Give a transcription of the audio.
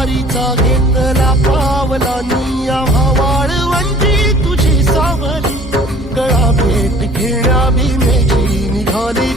वारीचा घेतला पावलानी आम्हा वाळवंटी तुझी सावली गळा भेट घेण्या भीमेची निघाली